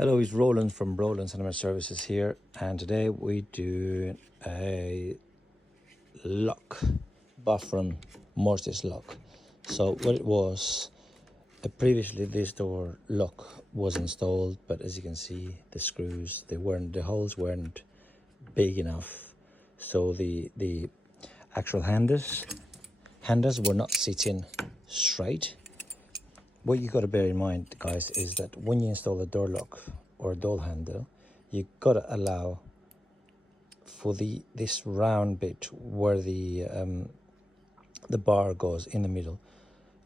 Hello, it's Roland from Roland Cinema Services here, and today we do a lock, bathroom mortise lock. So what it was, previously this door lock was installed, but as you can see, the screws, the holes weren't big enough, so the actual handles were not sitting straight. What you got to bear in mind, guys, is that when you install a door lock or a door handle, you got to allow for this round bit where the bar goes in the middle.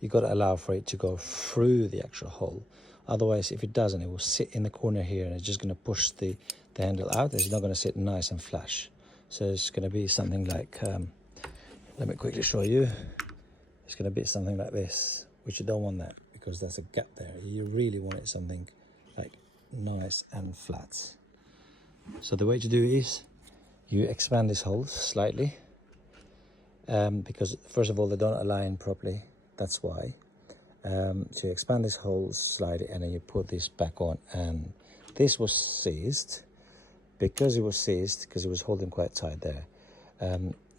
You got to allow for it to go through the actual hole. Otherwise, if it doesn't, it will sit in the corner here, and it's just going to push the handle out. It's not going to sit nice and flush. So it's going to be something like, let me quickly show you. It's going to be something like this, which you don't want that, because there's a gap there. You really want it something like nice and flat. So the way to do is you expand these holes slightly, because first of all they don't align properly. That's why. So you expand these holes slightly, and then you put this back on. And this was seized because it was holding quite tight there.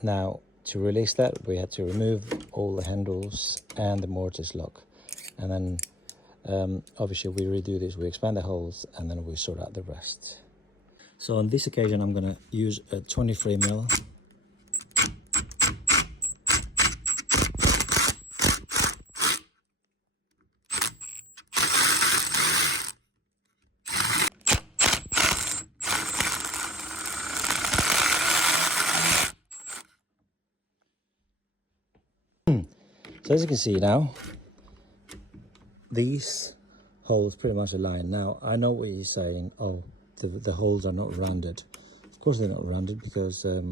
Now to release that, we had to remove all the handles and the mortise lock. And then obviously we redo this, we expand the holes, and then we sort out the rest. So on this occasion I'm going to use a 23mm. So as you can see now, these holes pretty much align. Now I know what you're saying, oh, the holes are not rounded. Of course they're not rounded, because there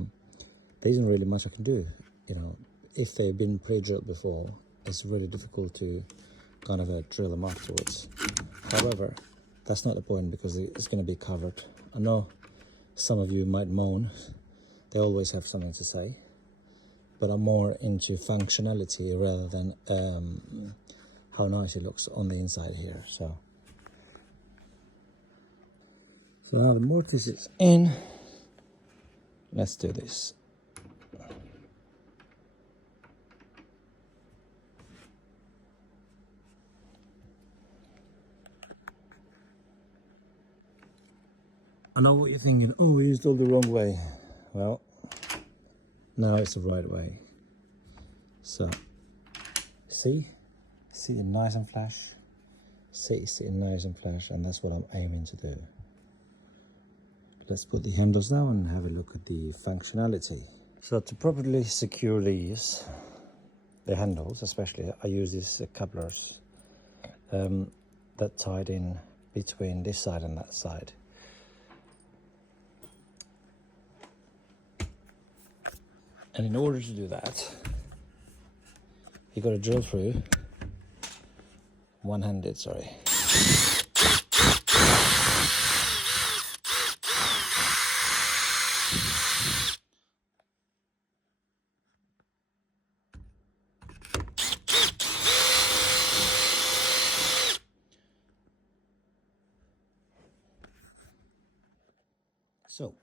isn't really much I can do. You know, if they've been pre-drilled before, it's really difficult to kind of drill them afterwards. However, that's not the point, because it's going to be covered. I know some of you might moan, they always have something to say, but I'm more into functionality rather than how nice it looks on the inside here. So now the mortise is in. Let's do this. I know what you're thinking, oh, we installed the wrong way. Well, now it's the right way. So see it nice and flush. See it nice and flush, and that's what I'm aiming to do. Let's put the handles down and have a look at the functionality. So to properly secure these, the handles especially, I use these couplers that tied in between this side and that side. And in order to do that, you got to drill through one-handed, sorry. So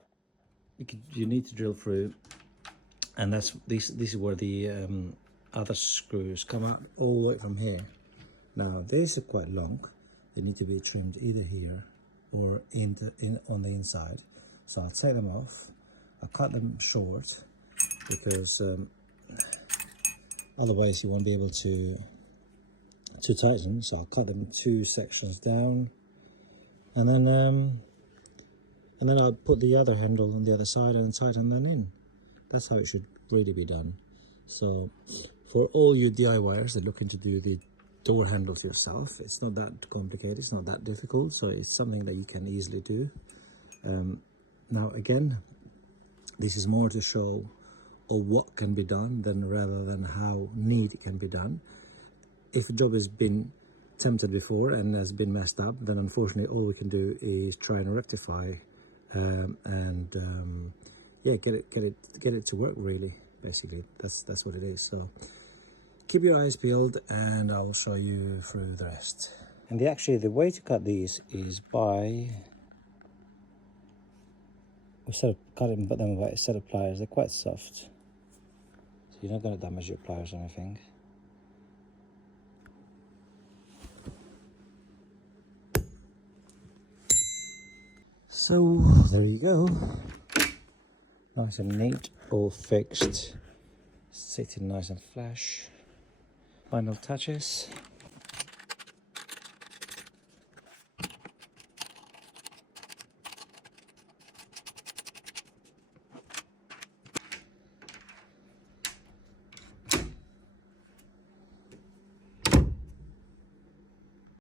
you need to drill through, and this is where the other screws come out all the way from here. Now these are quite long. They need to be trimmed either here or on the inside. So I'll take them off. I'll cut them short, because otherwise you won't be able to tighten. So I'll cut them 2 sections down, and then I'll put the other handle on the other side and tighten them in. That's how it should really be done. So for all you DIYers that are looking to do the door handles yourself, it's not that complicated, it's not that difficult, so it's something that you can easily do. Now again, this is more to show what can be done rather than how neat it can be done. If a job has been attempted before and has been messed up, then unfortunately all we can do is try and rectify yeah, get it to work, really. Basically that's what it is. So keep your eyes peeled, and I will show you through the rest. And the way to cut these is by cut them, put them by a set of pliers. They're quite soft, so you're not going to damage your pliers or anything. So there you go. Nice and neat, all fixed, sitting nice and flush. Final touches.